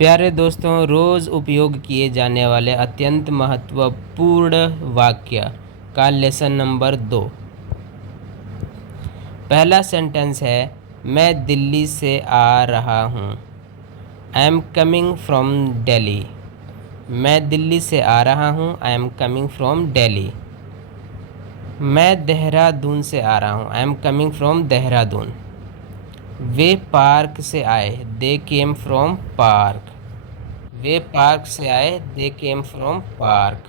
प्यारे दोस्तों, रोज़ उपयोग किए जाने वाले अत्यंत महत्वपूर्ण वाक्य का लेसन नंबर 2। पहला सेंटेंस है, मैं दिल्ली से आ रहा हूँ। I am coming from Delhi. मैं दिल्ली से आ रहा हूँ। I am coming from Delhi. मैं देहरादून से आ रहा हूँ। I am coming from Dehradun. वे पार्क से आए। They came from park. वे पार्क से आए। They came from park.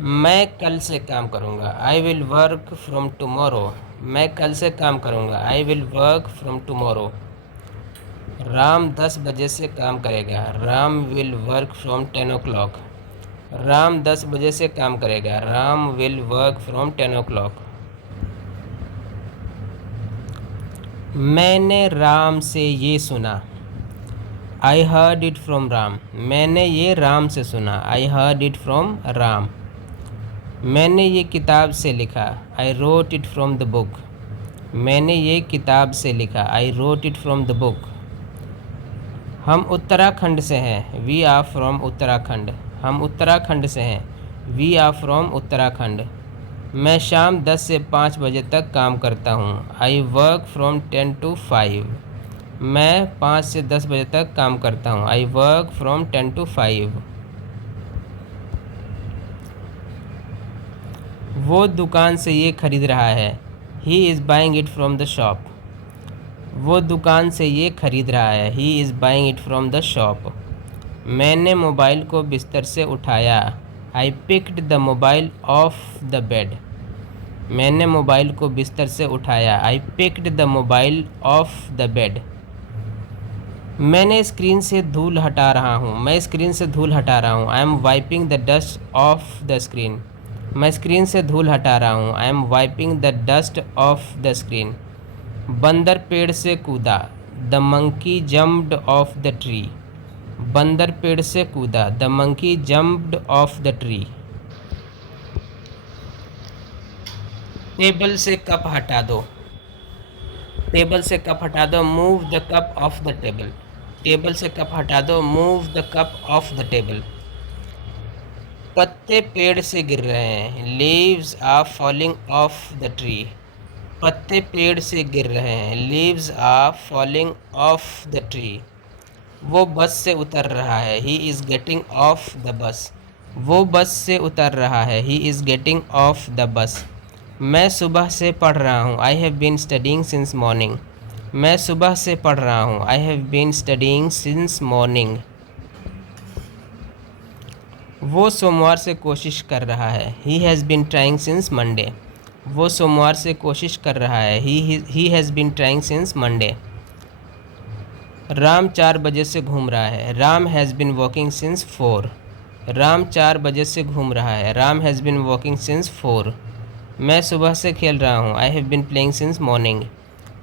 मैं कल से काम करूँगा। I will work from tomorrow. मैं कल से काम करूँगा। I will work from tomorrow. Ram 10 बजे से काम करेगा। Ram will work from 10 o'clock। Ram 10 बजे से काम करेगा। Ram will work from 10 o'clock। मैंने राम से ये सुना। I heard it from Ram. मैंने ये राम से सुना। I heard it from Ram. मैंने ये किताब से लिखा। I wrote it from the book. मैंने ये किताब से लिखा। I wrote it from the book. हम उत्तराखंड से हैं। We are from Uttarakhand. हम उत्तराखंड से हैं। We are from Uttarakhand. मैं शाम 10 से 5 बजे तक काम करता हूँ। I work from 10 to 5। मैं 5 से 10 बजे तक काम करता हूँ। I work from 10 to 5। वो दुकान से ये खरीद रहा है। He is buying it from the shop. वो दुकान से ये खरीद रहा है। He is buying it from the shop. मैंने मोबाइल को बिस्तर से उठाया। I picked the mobile of the bed. मैंने मोबाइल को बिस्तर से उठाया। I picked the mobile of the bed. मैंने स्क्रीन से धूल हटा रहा हूँ। मैं स्क्रीन से धूल हटा रहा हूँ। I M wiping the dust of the screen. मैं स्क्रीन से धूल हटा रहा हूँ। I M wiping the dust of the screen. बंदर पेड़ से कूदा। The monkey jumped of the tree. बंदर पेड़ से कूदा। The monkey jumped of the tree. Table से कप हटा दो। टेबल से कप हटा दो। Move the cup of the table. Table से कप हटा दो। Move the cup of the table. पत्ते पेड़ से गिर रहे हैं। Leaves are falling off the tree. पत्ते पेड़ से गिर रहे हैं। Leaves are falling off the tree. वो बस से उतर रहा है। He is getting off the bus. वो बस से उतर रहा है। He is getting off the bus. मैं सुबह से पढ़ रहा हूँ। I have been studying since morning. मैं सुबह से पढ़ रहा हूँ। I have been studying since morning. वो सोमवार से कोशिश कर रहा है। He has been trying since Monday. वो सोमवार से कोशिश कर रहा है। He has been trying since Monday. Ram 4 बजे से घूम रहा है। Ram has been walking since 4। Ram 4 बजे से घूम रहा है। Ram has been walking since 4। मैं सुबह से खेल रहा हूँ। I have been playing since morning.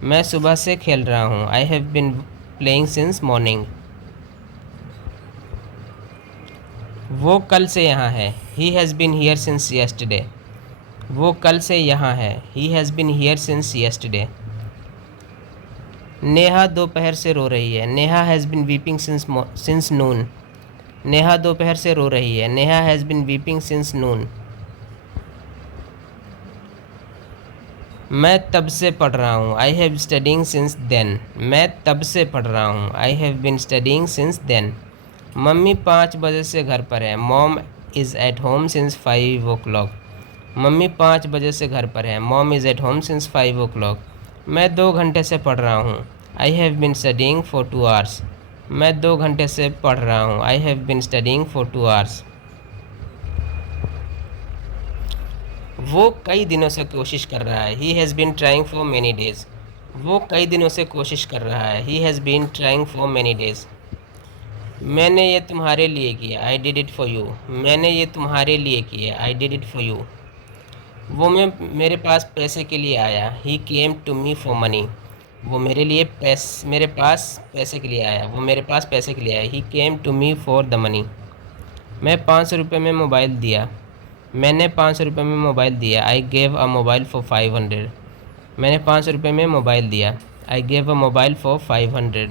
मैं सुबह से खेल रहा हूँ। I have been playing since morning. वो कल से यहाँ है। He has been here since yesterday. वो कल से यहाँ है। He has been here since yesterday. Neha दोपहर से रो रही है। Neha has been weeping since noon. Neha दोपहर से रो रही है। Neha has been weeping since noon. मैं तब से पढ़ रहा हूँ। I have studying since then. मैं तब से पढ़ रहा हूँ। I have been studying since then. Mummy 5 बजे से घर पर है। Mom is at home since 5 o'clock। Mummy 5 बजे से घर पर है। Mom is at home since 5 o'clock। मैं 2 घंटे से पढ़ रहा हूँ। I have been studying for 2 hours। मैं 2 घंटे से पढ़ रहा हूँ। I have been studying for 2 hours। वो कई दिनों से कोशिश कर रहा है। He has been trying for many days. वो कई दिनों से कोशिश कर रहा है। He has been trying for many days. मैंने ये तुम्हारे लिए किया। I did it for you. मैंने ये तुम्हारे लिए किया। I did it for you. वो मेरे पास पैसे के लिए आया। He came to me for money. वो मेरे पास पैसे के लिए आया। वो मेरे पास पैसे के लिए आया। He came to me for the money. मैं 500 रुपये में मोबाइल दिया। मैंने 500 रुपये में मोबाइल दिया। I gave a mobile for 500। मैंने 500 रुपये में मोबाइल दिया। I gave a mobile for 500।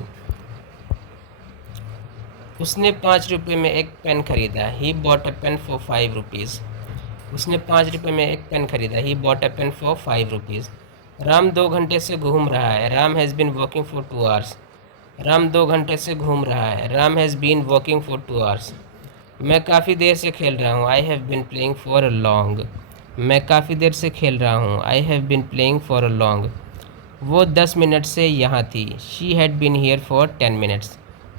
उसने 5 रुपये में एक पेन खरीदा। He bought a pen for 5 rupees. उसने 5 रुपये में एक पेन खरीदा। He bought a pen for 5 rupees. Ram 2 घंटे से घूम रहा है। Ram has been walking for 2 hours. Ram 2 घंटे से घूम रहा है। Ram has been walking for 2 hours. मैं काफ़ी देर से खेल रहा हूँ। I have been playing for a long. मैं काफ़ी देर से खेल रहा हूँ। I have been playing for a long. वो 10 मिनट से यहाँ थी। She had been here for 10 minutes.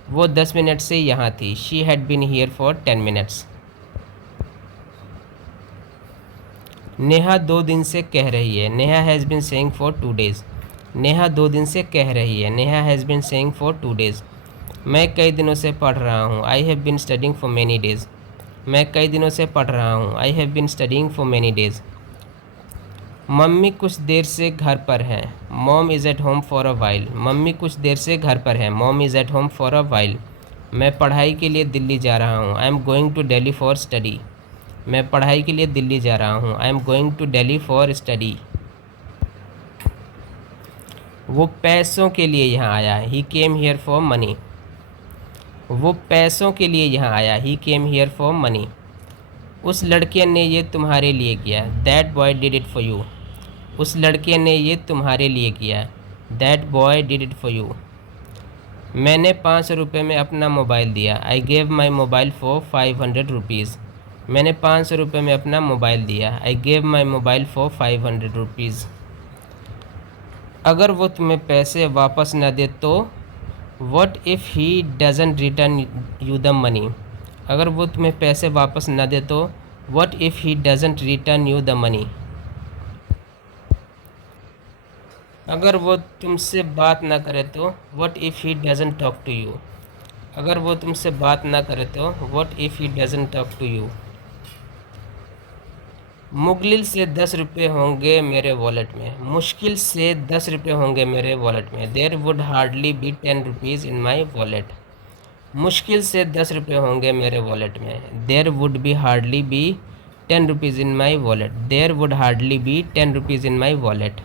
वो 10 मिनट से यहाँ थी। She had been here for 10 minutes. Neha 2 दिन से कह रही है। Neha has been saying for 2 days. Neha 2 दिन से कह रही है। Neha has been saying for 2 days. मैं कई दिनों से पढ़ रहा हूँ। I have been studying for many days. मैं कई दिनों से पढ़ रहा हूँ। I have been studying for many days. Mummy कुछ देर से घर पर हैं। Mom is at home for a while. Mummy कुछ देर से घर पर हैं। Mom is at home for a while. मैं पढ़ाई के लिए दिल्ली जा रहा हूँ। I am going to Delhi for study. मैं पढ़ाई के लिए दिल्ली जा रहा हूँ। I am going to Delhi for study. वो पैसों के लिए यहाँ आया। He came here for money. वो पैसों के लिए यहाँ आया। He came here for money. उस लड़के ने ये तुम्हारे लिए किया। That boy did it for you. उस लड़के ने ये तुम्हारे लिए किया। That boy did it for you. मैंने 500 रुपये में अपना मोबाइल दिया। I gave my mobile for 500 rupees. मैंने 500 रुपये में अपना मोबाइल दिया। I gave my mobile for 500 rupees. अगर वो तुम्हें पैसे वापस न दे तो what if he doesn't return you the money. अगर वो तुम्हें पैसे वापस न दे तो what if he doesn't return you the money. अगर वो तुमसे बात ना करे तो what if he doesn't talk to you. अगर वो तुमसे बात ना करे तो what if he doesn't talk to you. मुश्किल से 10 रुपये होंगे मेरे वॉलेट में। मुश्किल से 10 रुपये होंगे मेरे वॉलेट में। There would hardly be 10 rupees in my wallet. मुश्किल से 10 रुपये होंगे मेरे वॉलेट में। There would be hardly be 10 rupees in my wallet. There would hardly be 10 rupees in my wallet.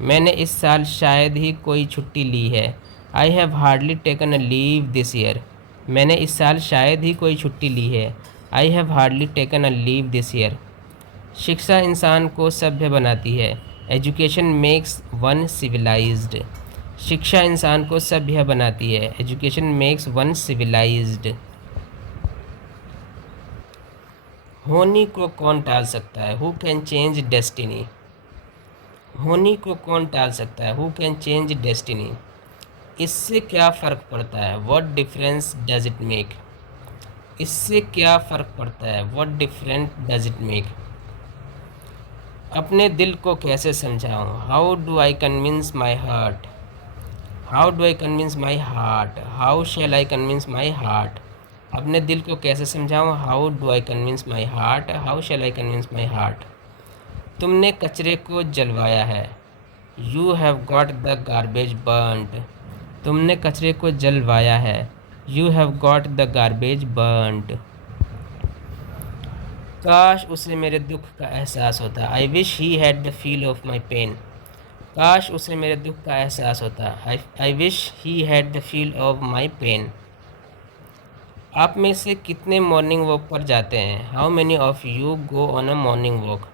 मैंने इस साल शायद ही कोई छुट्टी ली है। I have hardly taken a leave this year. मैंने इस साल शायद ही कोई छुट्टी ली है। I have hardly taken a leave this year. शिक्षा इंसान को सभ्य बनाती है। Education makes one civilised. शिक्षा इंसान को सभ्य बनाती है। Education makes one civilised. होनी को कौन टाल सकता है। Who can change destiny. होनी को कौन टाल सकता है। Who can change destiny. इससे क्या फ़र्क पड़ता है। What difference does it make. इससे क्या फ़र्क पड़ता है। What different does it make. अपने दिल को कैसे समझाऊं। How do I convince my heart. How do I convince my heart. How shell I convince my heart. अपने दिल को कैसे समझाऊं। How do I convince my heart. How shell I convince my heart. तुमने कचरे को जलवाया है। You have got the garbage burned. तुमने कचरे को जलवाया है। You have got the garbage burned. काश उसे मेरे दुख का एहसास होता। I wish he had the feel of my pain. काश उसे मेरे दुख का एहसास होता। I wish he had the feel of my pain. आप में से कितने मॉर्निंग वॉक पर जाते हैं। How many of you go on a morning walk.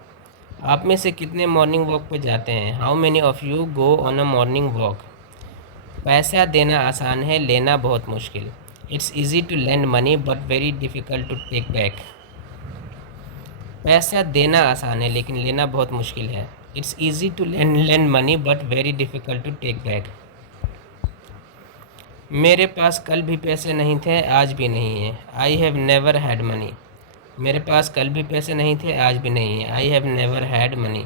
आप में से कितने मॉर्निंग वॉक पर जाते हैं। How many of you go on a morning walk. पैसा देना आसान है, लेना बहुत मुश्किल। It's easy to lend money but very difficult to take back. पैसा देना आसान है लेकिन लेना बहुत मुश्किल है। It's easy to lend money but very difficult to take back. मेरे पास कल भी पैसे नहीं थे, आज भी नहीं है। I have never had money. मेरे पास कल भी पैसे नहीं थे, आज भी नहीं है। I have never had money.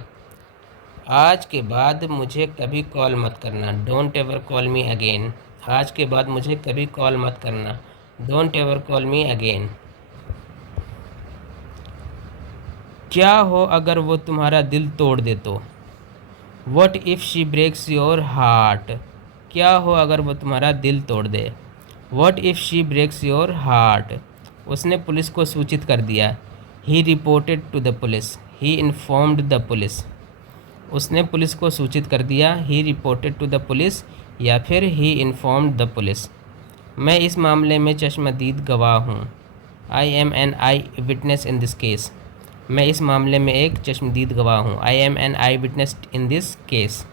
आज के बाद मुझे कभी कॉल मत करना। Don't ever call me again. आज के बाद मुझे कभी कॉल मत करना। Don't ever call me again. क्या हो अगर वो तुम्हारा दिल तोड़ दे तो। What if she breaks your heart. क्या हो अगर वो तुम्हारा दिल तोड़ दे। What if she breaks your heart. उसने पुलिस को सूचित कर दिया। He reported to the police. He informed the police. उसने पुलिस को सूचित कर दिया, he reported to the police, या फिर ही इन्फॉर्म्ड द पुलिस। मैं इस मामले में चश्मदीद गवाह हूँ। I am an eye witness in this case. मैं इस मामले में एक चश्मदीद गवाह हूँ। I am an eye witness in this case.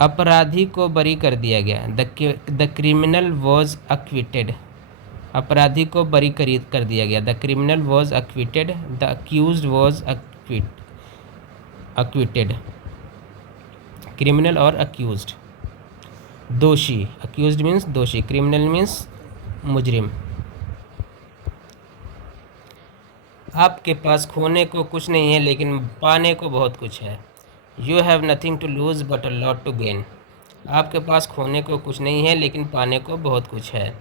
अपराधी को बरी कर दिया गया। The criminal was acquitted. अपराधी को बरी कर दिया गया। The criminal was acquitted. The accused was acquitted. Criminal और अक्यूज्ड। दोषी, अक्यूज्ड मीन्स दोषी, क्रिमिनल मीन्स मुजरिम। आपके पास खोने को कुछ नहीं है लेकिन पाने को बहुत कुछ है। You have nothing to lose but a lot to gain. आपके पास खोने को कुछ नहीं है लेकिन पाने को बहुत कुछ है।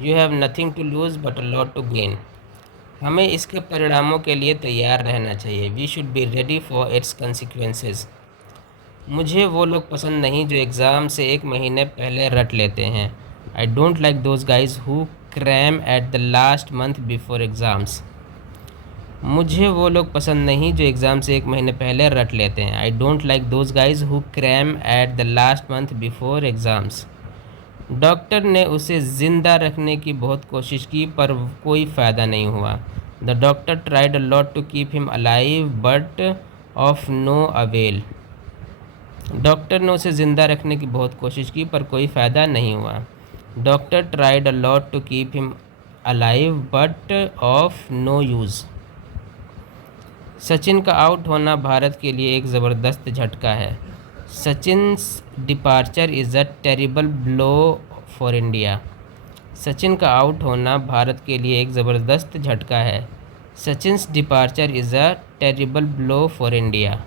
You have nothing to lose but a lot to gain. हमें इसके परिणामों के लिए तैयार रहना चाहिए। We should be ready for its consequences. मुझे वो लोग पसंद नहीं जो एग्ज़ाम से एक महीने पहले रट लेते हैं। I don't like those guys who cram at the last month before exams. मुझे वो लोग पसंद नहीं जो एग्ज़ाम से एक महीने पहले रट लेते हैं। I don't like those guys who cram at the last month before exams. Doctor ने उसे ज़िंदा रखने की बहुत कोशिश की पर कोई फ़ायदा नहीं हुआ। The doctor tried a lot to keep him alive but of no avail. Doctor ने उसे ज़िंदा रखने की बहुत कोशिश की पर कोई फ़ायदा नहीं हुआ। Doctor tried a lot to keep him alive but of no use. Sachin का आउट होना भारत के लिए एक ज़बरदस्त झटका है। Sachin's departure is a terrible blow for India. Sachin का आउट होना भारत के लिए एक ज़बरदस्त झटका है। Sachin's departure is a terrible blow for India.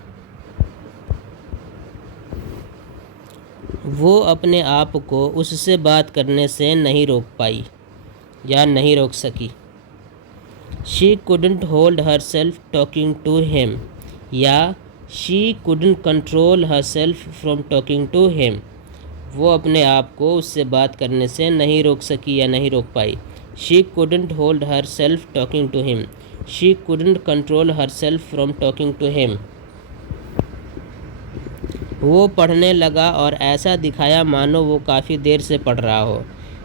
वो अपने आप को उससे बात करने से नहीं रोक पाई या नहीं रोक सकी। She couldn't hold herself talking to him, या she couldn't control herself from talking to him। वो अपने आप को उससे बात करने से नहीं रोक सकी या नहीं रोक पाई। She couldn't hold herself talking to him. She couldn't control herself from talking to him। वो पढ़ने लगा और ऐसा दिखाया मानो वो काफ़ी देर से पढ़ रहा हो।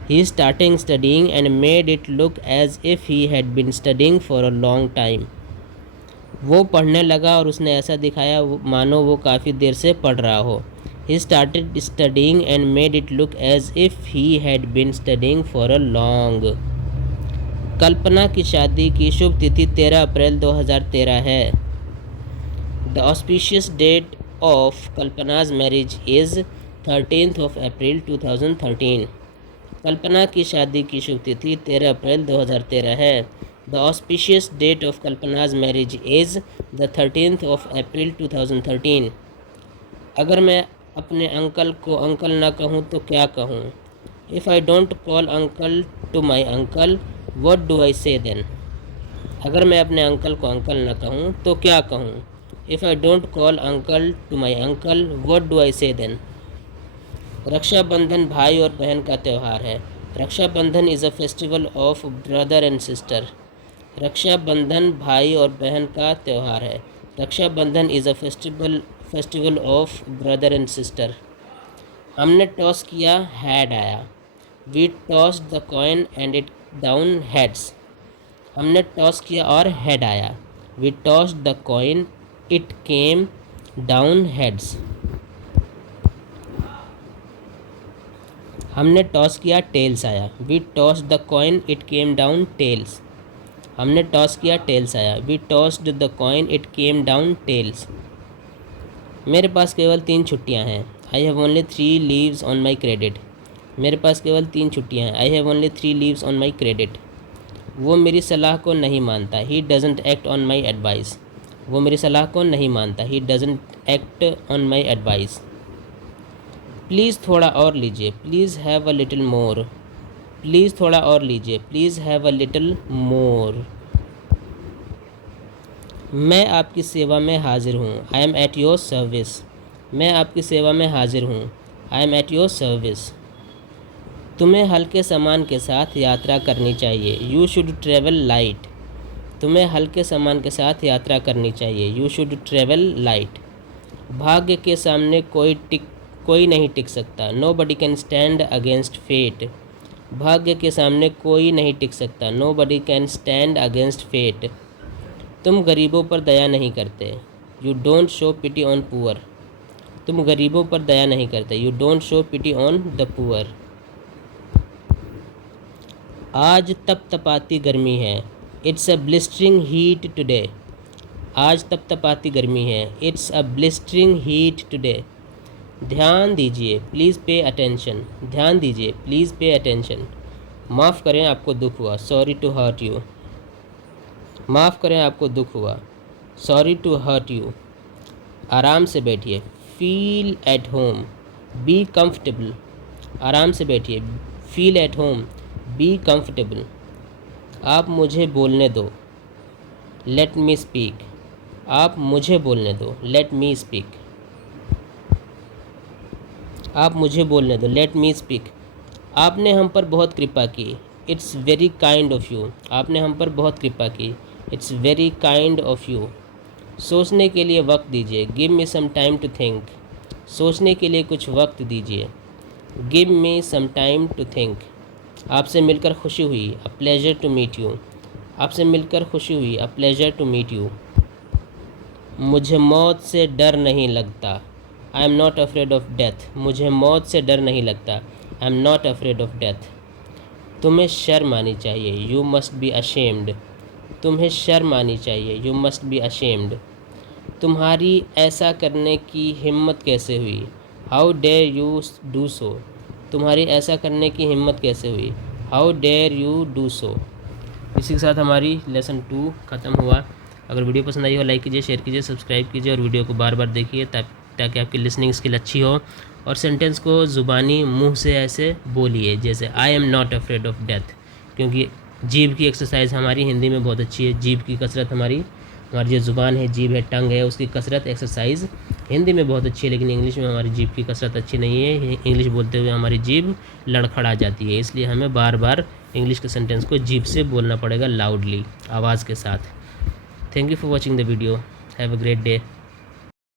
He started studying and made it look as if he had been studying for a long time। वो पढ़ने लगा और उसने ऐसा दिखाया मानो वो काफ़ी देर से पढ़ रहा हो। He started studying and made it look as if he had been studying for a long। कल्पना की शादी की शुभ तिथि 13 अप्रैल 2013 है। The auspicious date of Kalpana's marriage is 13th of April 2013। कल्पना की शादी की शुभ तिथि 13 अप्रैल 2013 है। The auspicious date of Kalpana's marriage is the 13th of April 2013। अगर मैं अपने अंकल को अंकल ना कहूँ तो क्या कहूँ? If I don't call uncle to my uncle what do I say then. अगर मैं अपने अंकल को अंकल ना कहूँ तो क्या कहूँ? If I don't call uncle to my uncle what do I say then. Rakshabandhan भाई और बहन का त्यौहार है। Rakshabandhan is a festival of brother and sister. Rakshabandhan भाई और बहन का त्यौहार है। Rakshabandhan is a festival of brother and sister. हमने टॉस किया, हेड आया। We tossed the coin and it down heads. हमने टॉस किया और हेड आया। We tossed the coin it came down heads. हमने टॉस किया, टेल्स आया। We tossed the coin it came down tails. हमने टॉस किया, टेल्स आया। We tossed the coin it came down tails. मेरे पास केवल 3 छुट्टियां हैं। I have only 3 leaves on my credit. मेरे पास केवल 3 छुट्टियां हैं। I have only 3 leaves on my credit. वो मेरी सलाह को नहीं मानता। He doesn't act on my advice. वो मेरी सलाह को नहीं मानता। He doesn't act on my advice. Please थोड़ा और लीजिए। Please have a little more. Please थोड़ा और लीजिए। Please have a little more. मैं आपकी सेवा में हाजिर हूँ। I M at your service. मैं आपकी सेवा में हाजिर हूँ। I M at your service. तुम्हें हल्के सामान के साथ यात्रा करनी चाहिए। You should travel light. तुम्हें हल्के सामान के साथ यात्रा करनी चाहिए। You should travel light. भाग्य के सामने कोई नहीं टिक सकता। Nobody can stand against fate. भाग्य के सामने कोई नहीं टिक सकता। Nobody can stand against fate. तुम गरीबों पर दया नहीं करते। You don't show pity on poor. तुम गरीबों पर दया नहीं करते। You don't show pity on the poor. आज तपतपाती गर्मी है। It's a blistering heat today. आज तपतपाती गर्मी है। It's a blistering heat today. ध्यान दीजिए, प्लीज़ पे अटेंशन। ध्यान दीजिए, प्लीज़ पे अटेंशन। माफ़ करें, आपको दुख हुआ। Sorry to hurt you. माफ़ करें, आपको दुख हुआ। Sorry to hurt you. आराम से बैठिए। Feel at home. Be comfortable. आराम से बैठिए। Feel at home. Be comfortable. आप मुझे बोलने दो। Let me speak. आप मुझे बोलने दो। Let me speak. आप मुझे बोलने दो। Let me speak. आपने हम पर बहुत कृपा की। It's very kind of you. आपने हम पर बहुत कृपा की। It's very kind of you. सोचने के लिए वक्त दीजिए। Give me some time to think. सोचने के लिए कुछ वक्त दीजिए। Give me some time to think. आपसे मिलकर खुशी हुई। A pleasure to meet you. आपसे मिलकर खुशी हुई। A pleasure to meet you. मुझे मौत से डर नहीं लगता। I am not afraid of death. मुझे मौत से डर नहीं लगता। I am not afraid of death. तुम्हें शर्म आनी चाहिए। You must be ashamed. तुम्हें शर्म आनी चाहिए। You must be ashamed. तुम्हारी ऐसा करने की हिम्मत कैसे हुई। How dare you do so. तुम्हारी ऐसा करने की हिम्मत कैसे हुई। How dare you do so. इसी के साथ हमारी लेसन 2 ख़त्म हुआ। अगर वीडियो पसंद आई हो लाइक कीजिए, शेयर कीजिए, सब्सक्राइब कीजिए और वीडियो को बार बार देखिए ताकि आपकी लिसनिंग स्किल अच्छी हो। और सेंटेंस को ज़ुबानी मुंह से ऐसे बोलिए, जैसे आई am not afraid of death, क्योंकि जीभ की एक्सरसाइज हमारी हिंदी में बहुत अच्छी है। जीभ की कसरत हमारी जो ज़ुबान है, जीभ है, टंग है, उसकी कसरत एक्सरसाइज हिंदी में बहुत अच्छी है, लेकिन इंग्लिश में हमारी जीभ की कसरत अच्छी नहीं है। इंग्लिश बोलते हुए हमारी जीभ लड़खड़ा जाती है, इसलिए हमें बार बार इंग्लिश के सेंटेंस को जीभ से बोलना पड़ेगा, लाउडली, आवाज़ के साथ। Thank you for watching the video. Have a great day.